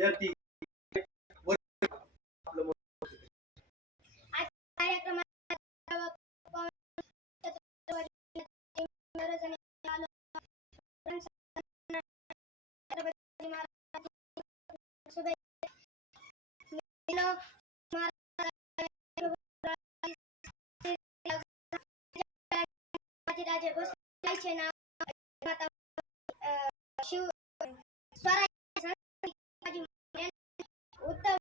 विद्यार्थी आपलं मत कार्यक्रमात छत्रपती आलो. छत्रपती महाराज शिवाजी उत्तम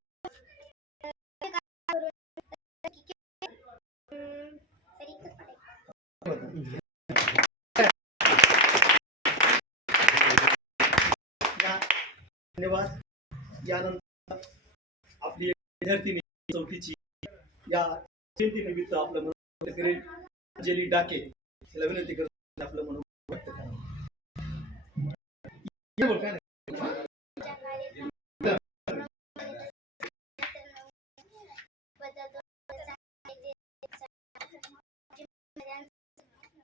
धन्यवाद. यानंतर आपली एक विद्यार्थिनी चौथीची या जयंती निमित्त आपलं मनोगत करेल. अंजली डाके तिला विनंती करतो आपलं मनोगत व्यक्त करा ये बोल काय नाही.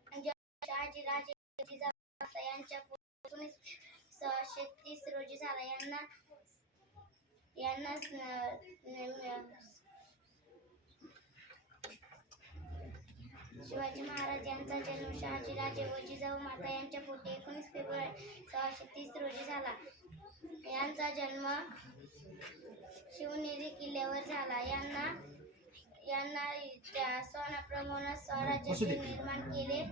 तुमच्या कार्यक्रमात यांच्या एकोणीसशे तीस रोजी झाला. यांना यांना शिवाजी महाराज यांचा जन्म शहाजीराजे व जिजाऊ माता यांच्या पोटी एकोणीस फेब्रुवारी सोळाशे तीस रोजी झाला. यांचा जन्म शिवनेरी किल्ल्यावर झाला. यांना यांना त्या सोनाप्रमाणे स्वराज्य निर्माण केले.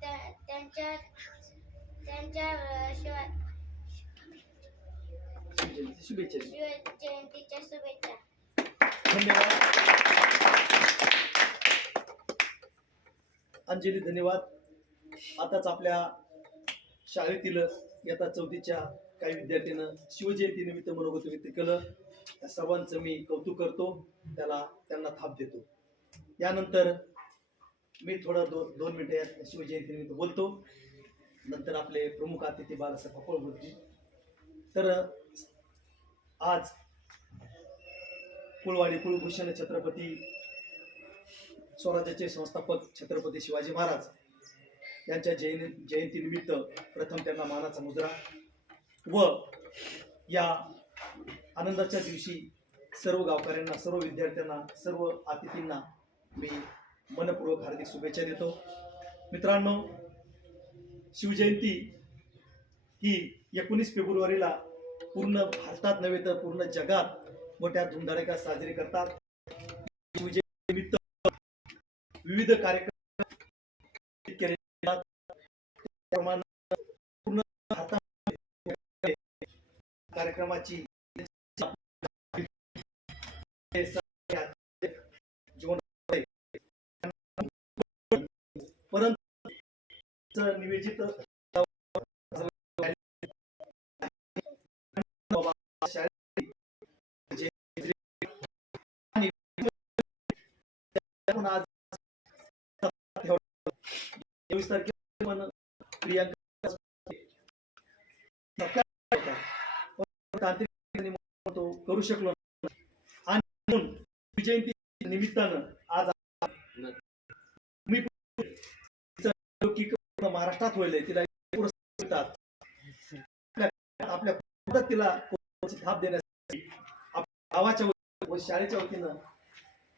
त्यांच्या त्यांच्या जयंतीच्या शुभेच्छा. धन्यवाद. अंजली धन्यवाद. आताच आपल्या शाळेतील इयत्ता चौथीच्या काही विद्यार्थ्यांनं शिवजयंती निमित्त मनोगत व्यक्त केलं. त्या सर्वांचं मी कौतुक करतो. त्याला त्यांना थाप देतो. यानंतर मी थोडं दोन दोन मिनटं या शिवजयंतीनिमित्त बोलतो. नंतर आपले प्रमुख अतिथी बाळासाहेब पापळ तर आज कुळवाडी कुळभूषण छत्रपती स्वराज्याचे संस्थापक छत्रपती शिवाजी महाराज यांच्या जयंती जयंतीनिमित्त प्रथम त्यांना मानाचा मुजरा व या आनंदाच्या दिवशी सर्व गावकऱ्यांना सर्व विद्यार्थ्यांना सर्व अतिथींना मी मनपूर्वक हार्दिक शुभेच्छा देतो मित्रांनो शिवजयंती ही एकोणीस फेब्रुवारीला पूर्ण भारतात नव्हे तर पूर्ण जगात मोठ्या धुमधडाक्यात साजरी करतात शिवजयंतीनिमित्त विविध कार्यक्रम केले जातात. पूर्ण भारतामध्ये कार्यक्रमाची परंतु निवेदित तारखेला प्रियांका तांत्रिक करू शकलो आणि म्हणून विजयंती निमित्तानं आज मी लौकिक पूर्ण महाराष्ट्रात होईल तिला पुरस्कार मिळतात आपल्या- तिला थाप देण्यासाठी गावाच्या व शाळेच्या वतीनं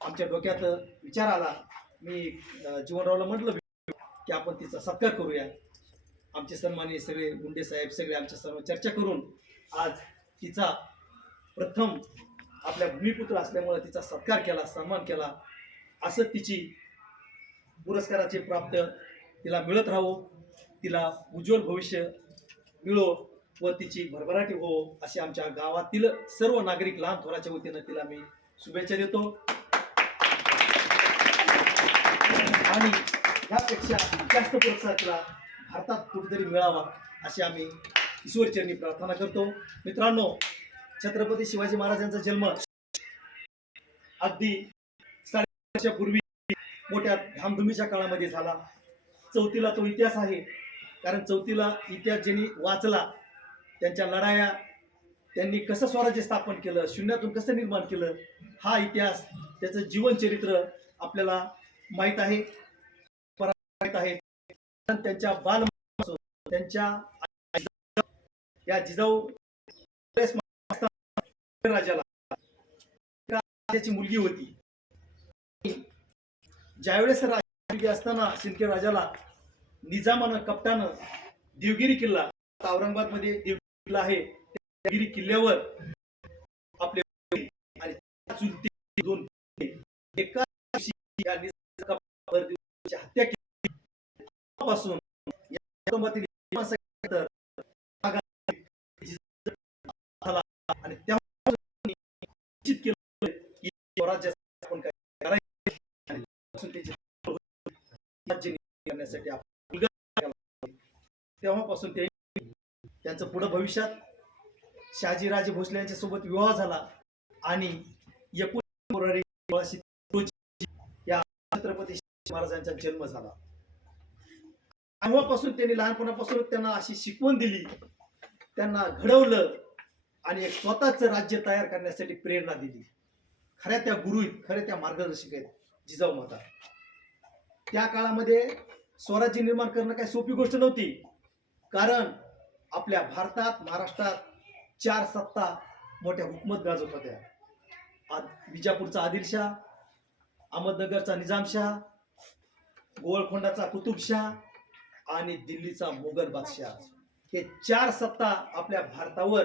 आमच्या डोक्यात विचार आला. मी जीवनरावला म्हटलं की आपण तिचा सत्कार करूया. आमचे सन्माननीय सगळे गुंडे साहेब सगळे आमच्या सर्व चर्चा करून आज तिचा प्रथम आपल्या भूमिपुत्र असल्यामुळे तिचा सत्कार केला सन्मान केला. असं तिची पुरस्काराचे प्राप्त तिला मिळत राहो तिला उज्ज्वल भविष्य मिळो व तिची भरभराटी हो असे आमच्या गावातील सर्व नागरिक लहान थोराच्या वतीनं तिला मी शुभेच्छा देतो. आणि यापेक्षा जास्त पुरस्कार तिला भारतात कुठेतरी मिळावा अशी आम्ही ईश्वरचरणी प्रार्थना करतो. मित्रांनो छत्रपती शिवाजी महाराजांचा जन्म अगदी साडे वर्षापूर्वी मोठ्या धामधुमीच्या काळामध्ये झाला. चौथीला तो इतिहास आहे. कारण चौथीला इतिहास ज्यांनी वाचला त्यांच्या लढाया त्यांनी कसं स्वराज्य स्थापन केलं शून्यातून कसं निर्माण केलं हा इतिहास त्याचं जीवनचरित्र आपल्याला माहीत आहे. माहीत आहे. त्यांच्या बाल त्यांच्या या जिजाऊ राजाला मुलगी होती. ज्यावेळेस असताना शिंदे राजाला निजामानं कपटानं देवगिरी किल्ला औरंगाबादमध्ये देवगिरी किल्ला आहे. देवगिरी किल्ल्यावर आपले आणि दोन एका दिवशी हत्या केली. आणि करण्यासाठी तेव्हापासून ते त्यांचं पुढे भविष्यात शहाजीराजे भोसले यांच्या सोबत विवाह झाला आणि एकोणीस फेब्रुवारी सोळाशे या छत्रपती महाराजांचा जन्म झाला. तेव्हापासून त्यांनी लहानपणापासून त्यांना अशी शिकवण दिली. त्यांना घडवलं आणि एक स्वतःच राज्य तयार करण्यासाठी प्रेरणा दिली. खऱ्या त्या गुरु खऱ्या त्या मार्गदर्शक आहेत जिजाऊ माता. त्या काळामध्ये स्वराज्य निर्माण करणं काही सोपी गोष्ट नव्हती. कारण आपल्या भारतात महाराष्ट्रात चार सत्ता मोठ्या हुकमत गाजवत होत्या. आद विजापूरचा आदिलशाह अहमदनगरचा निजामशाह गोवळखोंडाचा कुतुबशाह आणि दिल्लीचा मोगल बादशाह. हे चार सत्ता आपल्या भारतावर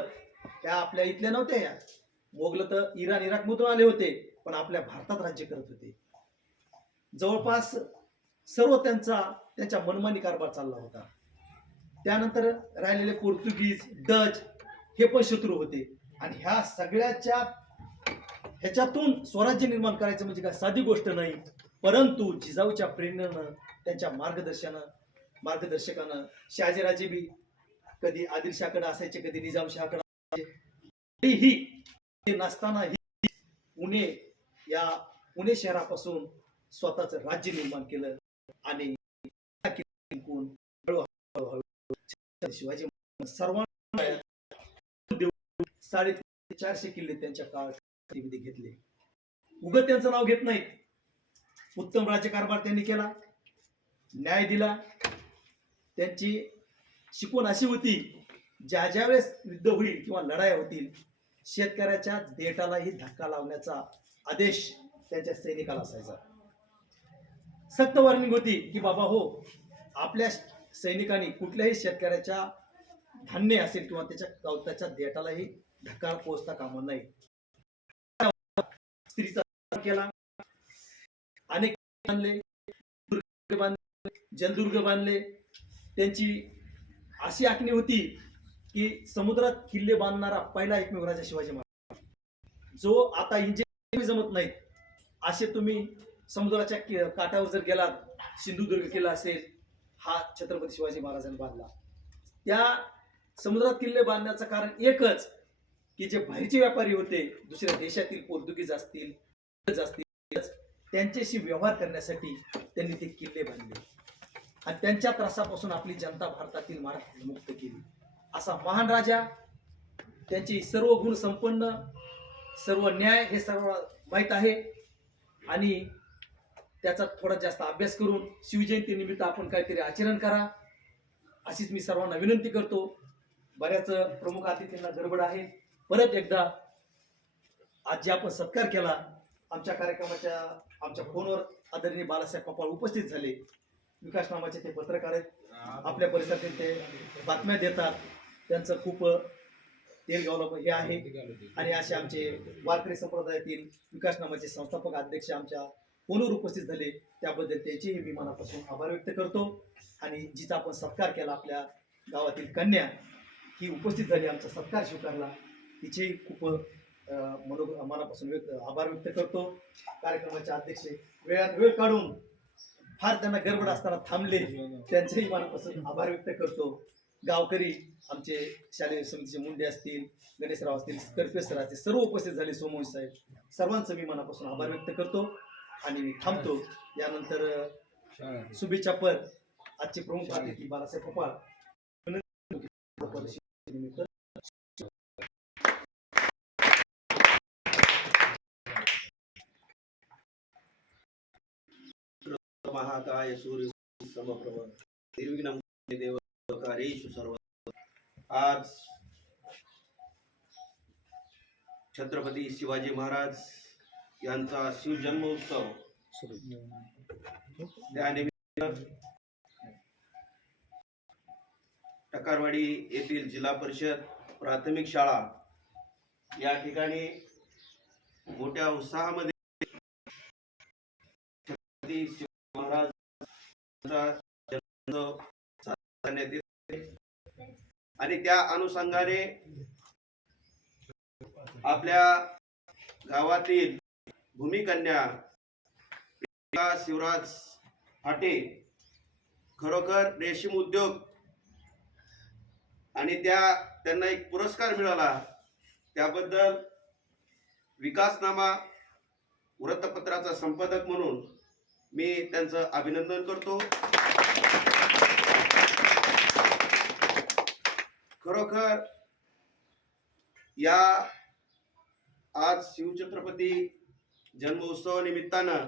त्या आपल्या इथल्या नव्हत्या या मोगल तर इराण इराक मधून आले होते पण आपल्या भारतात राज्य करत होते. जवळपास सर्व त्यांचा त्यांच्या मनमानी कारभार चालला होता. त्यानंतर राहिलेले पोर्तुगीज डच हे पण शत्रू होते. आणि ह्या सगळ्याच्या ह्याच्यातून स्वराज्य निर्माण करायचं म्हणजे काय? साधी गोष्ट नाही. परंतु जिजाऊच्या प्रेरणेनं त्यांच्या मार्गदर्शनं मार्गदर्शकानं शहाजीराजे बी कधी आदिलशाहकडे असायचे कधी निजामशाहकडे असायचे. तरीही नसतानाही पुणे या पुणे शहरापासून स्वतःचं राज्य निर्माण केलं. आणि जिंकून शिवाजी सर्वांना साडे चारशे किल्ले त्यांच्या काळात घेतले उगत त्यांचं नाव घेत नाहीत उत्तम राज्यकारभार त्यांनी केला न्याय दिला त्यांची शिकवण अशी होती ज्या ज्या वेळेस युद्ध होईल किंवा लढाया होतील शेतकऱ्याच्या देटालाही धक्का लावण्याचा आदेश त्यांच्या सैनिकाला असायचा सक्त वॉर्निंग होती की बाबा हो आपल्या सैनिकांनी कुठल्याही शेतकऱ्याच्या धान्य असेल किंवा त्याच्या गवताच्या देटालाही धक्का पोहोचता कामा नाही स्त्रीचा केला. अनेक बांधले बांधले जलदुर्ग बांधले. त्यांची अशी आखणी होती की समुद्रात किल्ले बांधणारा पहिला एकमेव राजा शिवाजी महाराज. जो आता इंजिनिअरिंग जमत नाहीत असे तुम्ही समुद्राच्या काठावर जर गेलात सिंधुदुर्ग किल्ला असेल हा छत्रपती शिवाजी महाराजांनी बांधला. त्या समुद्रात किल्ले बांधण्याचं कारण एकच की जे बाहेरचे व्यापारी होते दुसऱ्या देशातील पोर्तुगीज असतील असतील त्यांच्याशी व्यवहार करण्यासाठी त्यांनी ते किल्ले बांधले. आणि त्यांच्या त्रासापासून आपली जनता भारतातील महाराष्ट्र मुक्त केली. असा महान राजा त्यांची सर्व गुण संपन्न सर्व न्याय हे सर्व माहीत आहे. आणि त्याचा थोडा जास्त अभ्यास करून शिवजयंती निमित्त आपण काहीतरी आचरण करा. अशीच मी सर्वांना विनंती करतो. बऱ्याच प्रमुख अतिथींना गडबड आहे. परत एकदा आज जे आपण सत्कार केला आमच्या कार्यक्रमाच्या आमच्या फोनवर आदरणीय बालासाहेब पप्पा उपस्थित झाले. विकास नामाचे ते पत्रकार आहेत. आपल्या परिसरातील ते बातम्या देतात. त्यांचं खूप तेलगावला हे आहे. आणि असे आमचे वारकरी संप्रदायातील विकास नामाचे संस्थापक अध्यक्ष आमच्या फोनवर उपस्थित झाले. त्याबद्दल त्यांचेही मी मनापासून आभार व्यक्त करतो. आणि जिचा आपण सत्कार केला आपल्या गावातील कन्या ही उपस्थित झाली आमचा सत्कार स्वीकारला. तिचे खूप मनो मनापासून व्यक्त आभार व्यक्त करतो. कार्यक्रमाचे अध्यक्ष वेळात वेळ काढून फार त्यांना गडबड असताना थांबले. त्यांचेही मनापासून आभार व्यक्त करतो. गावकरी आमचे शालेय समितीचे मुंडे असतील गणेशराव असतील कर्फेसर असतील सर्व उपस्थित झाले सोमवंश साहेब. सर्वांचं मी मनापासून आभार व्यक्त करतो. आणि मी थांबतो यानंतर शुभेच्छा पर आजचे प्रमुख अतिथी बाळासाहेब पपाळ निमित्त महाकाय सूर्य समप्रभ निर्विघ्न देव कारेषु सर्व आज छत्रपती शिवाजी महाराज यांचा शिवजन्मोत्सव. त्यानिमित्त टकारवाडी येथील जिल्हा परिषद प्राथमिक शाळा या ठिकाणी मोठ्या उत्साहामध्ये आणि त्या अनुषंगाने आपल्या गावातील भूमिकन्या शिवराज फाटे खरोखर रेशीम उद्योग. आणि त्या त्यांना एक पुरस्कार मिळाला. त्याबद्दल विकासनामा वृत्तपत्राचा संपादक म्हणून मी त्यांचं अभिनंदन करतो. खरोखर या आज शिवछत्रपती जन्मोत्सव निमित्तानं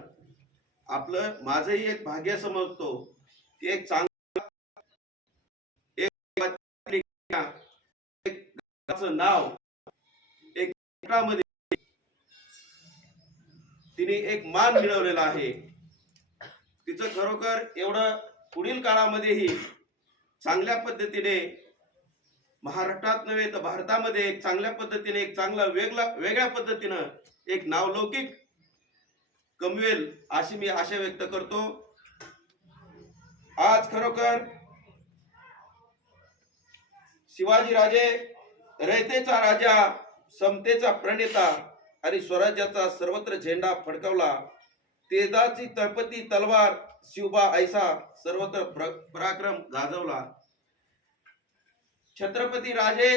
आपलं माझंही एक भाग्य समजतो. की एक चांगला एक नाव एक तिने एक मान मिळवलेला आहे. तिचं खरोखर एवढं पुढील काळामध्येही चांगल्या पद्धतीने महाराष्ट्रात नव्हे तर भारतामध्ये एक चांगल्या पद्धतीने एक चांगला वेगळा वेगळ्या पद्धतीनं एक नावलौकिक कमवेल अशी मी आशा व्यक्त करतो. आज खरोखर शिवाजी राजे रयतेचा राजा समतेचा प्रणेता आणि स्वराज्याचा सर्वत्र झेंडा फडकवला. तेजाची तळपती तलवार शिवबा ऐसा सर्वत्र पराक्रम गाजवला. छत्रपती राजे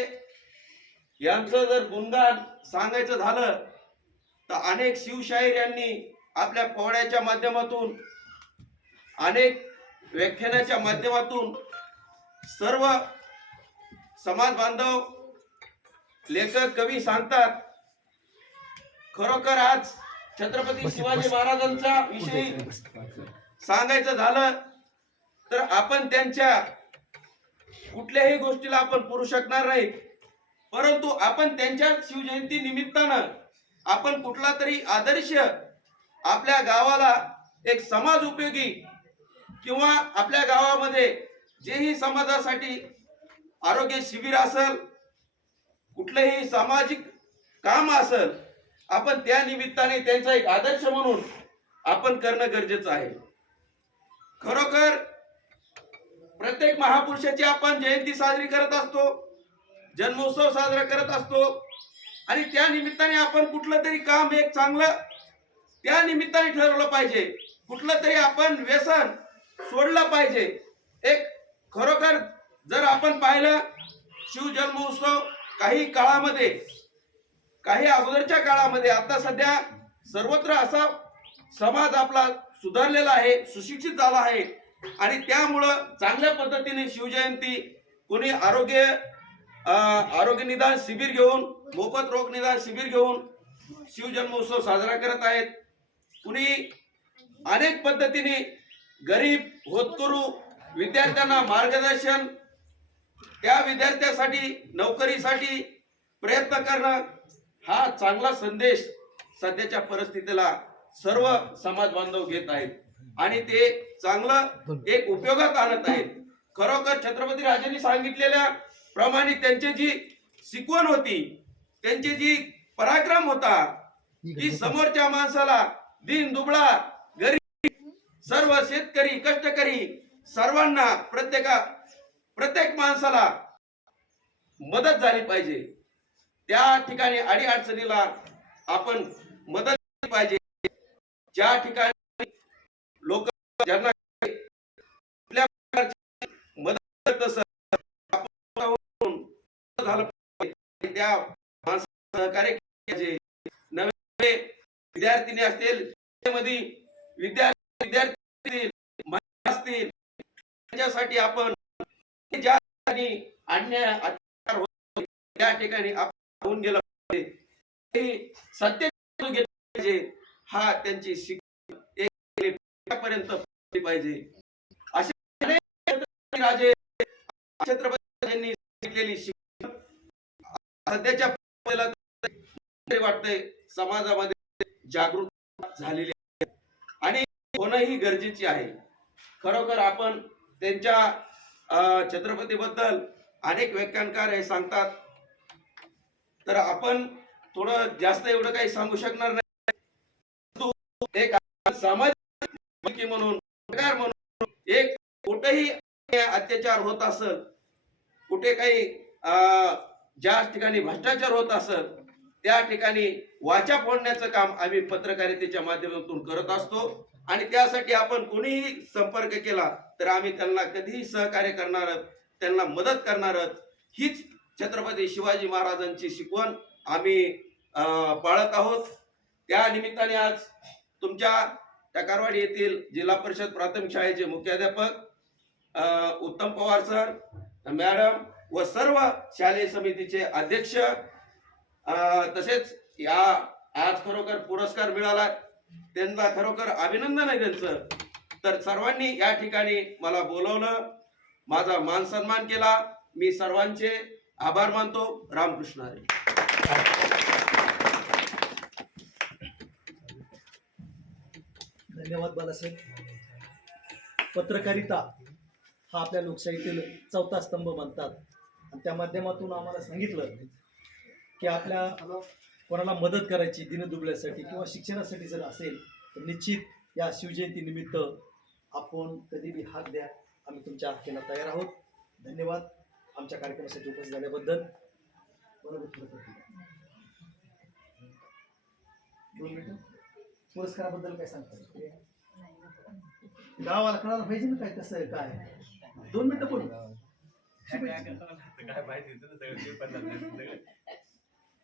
यांचं जर गुणगान सांगायचं झालं तर अनेक शिवशाहीर यांनी आपल्या पोहण्याच्या माध्यमातून अनेक व्याख्यानाच्या माध्यमातून सर्व समाज बांधव लेखक कवी सांगतात. खरोखर आज छत्रपती शिवाजी महाराजांच्या विषयी सांगायचं झालं तर आपण त्यांच्या कुठल्याही गोष्टीला आपण पुरू शकणार नाही. परंतु आपण त्यांच्या शिवजयंती निमित्तानं आपण कुठला तरी आदर्श आपल्या गावाला एक समाज उपयोगी किंवा आपल्या गावामध्ये जेही समाजासाठी आरोग्य शिबिर असेल कुठलंही सामाजिक काम असेल आपण त्या निमित्ताने त्यांचा एक आदर्श म्हणून आपण करणं गरजेचं आहे. खरोखर प्रत्येक महापुरुषाची आपण जयंती साजरी करत असतो जन्मोत्सव साजरा करत असतो आणि त्या निमित्ताने आपण कुठलं तरी काम एक चांगलं त्या निमित्ताने ठरवलं पाहिजे. कुठलं तरी आपण व्यसन सोडलं पाहिजे. एक खरोखर जर आपण पाहिलं शिवजन्मोत्सव काही काळामध्ये काही अगोदरच्या काळामध्ये आता सध्या सर्वत्र असा समाज आपला सुधारलेला आहे सुशिक्षित झाला आहे. आणि त्यामुळं चांगल्या पद्धतीने शिवजयंती कोणी आरोग्य आरोग्य निदान शिबिर घेऊन मोफत रोग निदान शिबिर घेऊन शिवजन्मोत्सव साजरा करत आहेत. कुणी अनेक पद्धतीने गरीब होतकरू विद्यार्थ्यांना मार्गदर्शन त्या विद्यार्थ्यासाठी नोकरीसाठी प्रयत्न करणं हा चांगला संदेश सध्याच्या परिस्थितीला सर्व समाज बांधव घेत आहेत. आणि ते चांगलं एक उपयोगात आणत आहेत. खरोखर छत्रपती राजांनी सांगितलेल्या प्रमाणे त्यांची जी शिकवण होती त्यांची जी पराक्रम होता की समोरच्या माणसाला दिन दुबळा गरीब सर्व शेतकरी कष्टकरी सर्वांना प्रत्येका प्रत्येक माणसाला मदत झाली पाहिजे. त्या ठिकाणी अडी अडचणीला आपण मदत केली पाहिजे. ज्या ठिकाणी लोक ज्यांना मदत झालं त्या माणसाला सहकार्य विद्यार्थिनी असतील विद्यार्थी विद्यार्थी असतील, महिला त्यांच्यासाठी आपण ज्या ठिकाणी अन्याय अत्याचार होतो त्या ठिकाणी आपण होऊन गेलं पाहिजे. ते सत्य घेतलं पाहिजे. हा त्यांची शिक्षण पर्यंत पाहिजे. असे राजे छत्रपती राजांनी शिकलेली शिक्षण सध्याच्या वाटतंय समाजामध्ये जागृत झालेली आहे आणि होणंही गरजेची आहे. खरोखर आपण त्यांच्या अं, छत्रपतीबद्दल अनेक व्याख्यानकार हे सांगतात. तर आपण थोडं जास्त एवढं काही सांगू शकणार नाही. एक सामाजिक म्हणून म्हणून एक कुठेही अत्याचार होत असेल कुठे काही अं, ज्या ठिकाणी भ्रष्टाचार होत असेल त्या ठिकाणी वाचा फोडण्याचं काम आम्ही पत्रकारितेच्या माध्यमातून करत असतो. आणि त्यासाठी आपण कोणीही संपर्क केला तर आम्ही त्यांना कधीही सहकार्य करणार त्यांना मदत करणार हीच छत्रपती शिवाजी महाराजांची शिकवण आम्ही पाळत आहोत. त्या निमित्ताने आज तुमच्या टकारवाडी येथील जिल्हा परिषद प्राथमिक शाळेचे मुख्याध्यापक उत्तम पवार सर मॅडम व सर्व शालेय समितीचे अध्यक्ष तसेच या आज खरोखर पुरस्कार मिळाला त्यांना खरोखर अभिनंदन आहे त्यांचं. तर सर्वांनी या ठिकाणी मला बोलवलं. माझा मान सन्मान केला. मी सर्वांचे आभार मानतो. रामकृष्ण हरी. धन्यवाद बालासाहेब पत्रकारिता हा आपल्या लोकशाहीतील चौथा स्तंभ बनतात. आणि त्या माध्यमातून आम्हाला सांगितलं की आपल्या कोणाला मदत करायची दिनदुबळ्यासाठी किंवा शिक्षणासाठी जर असेल तर निश्चित या शिवजयंती निमित्त आपण कधी बी हात द्या. आम्ही तुमच्या हाकेला तयार आहोत. धन्यवाद. आमच्या कार्यक्रमासाठी उपस्थित झाल्याबद्दल. दोन पुरस्काराबद्दल काय सांगता गावाला कळायला पाहिजे ना काय कसं आहे काय दोन मिनिटं बोल.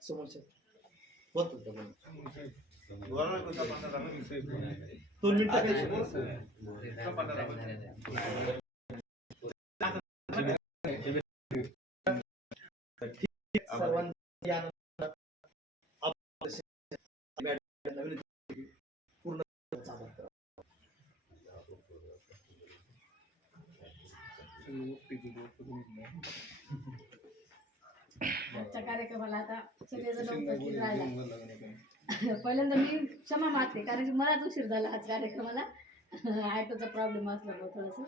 समोरच्या. होत होतं. दोन मिनिटं काय आजच्या कार्यक्रमाला आता सगळेजण उपस्थित राहिला. पहिल्यांदा मी क्षमा मागते कारण की मलाच उशीर झाला आज कार्यक्रमाला. ॲटोचा प्रॉब्लेम असल्यामुळे थोडंसं.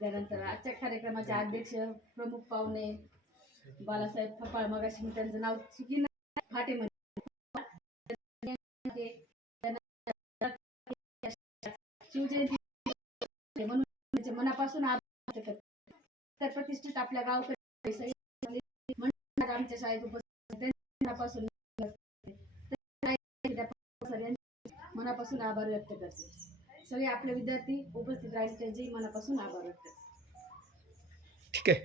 त्यानंतर आजच्या कार्यक्रमाचे अध्यक्ष प्रमुख पाहुणे बालासाहेब फपाळ मगाशी मी त्यांचं नाव चुकीनं फाटे शिवजयंती म्हणून मनापासून. तर प्रतिष्ठित आपल्या गावकडे आमच्या शाळेत उपस्थित मनापासून आभार व्यक्त करते सगळे आपले विद्यार्थी उपस्थित राहिले त्यांचे मनापासून आभार व्यक्त ठीक आहे.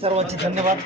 सर्वांचे धन्यवाद.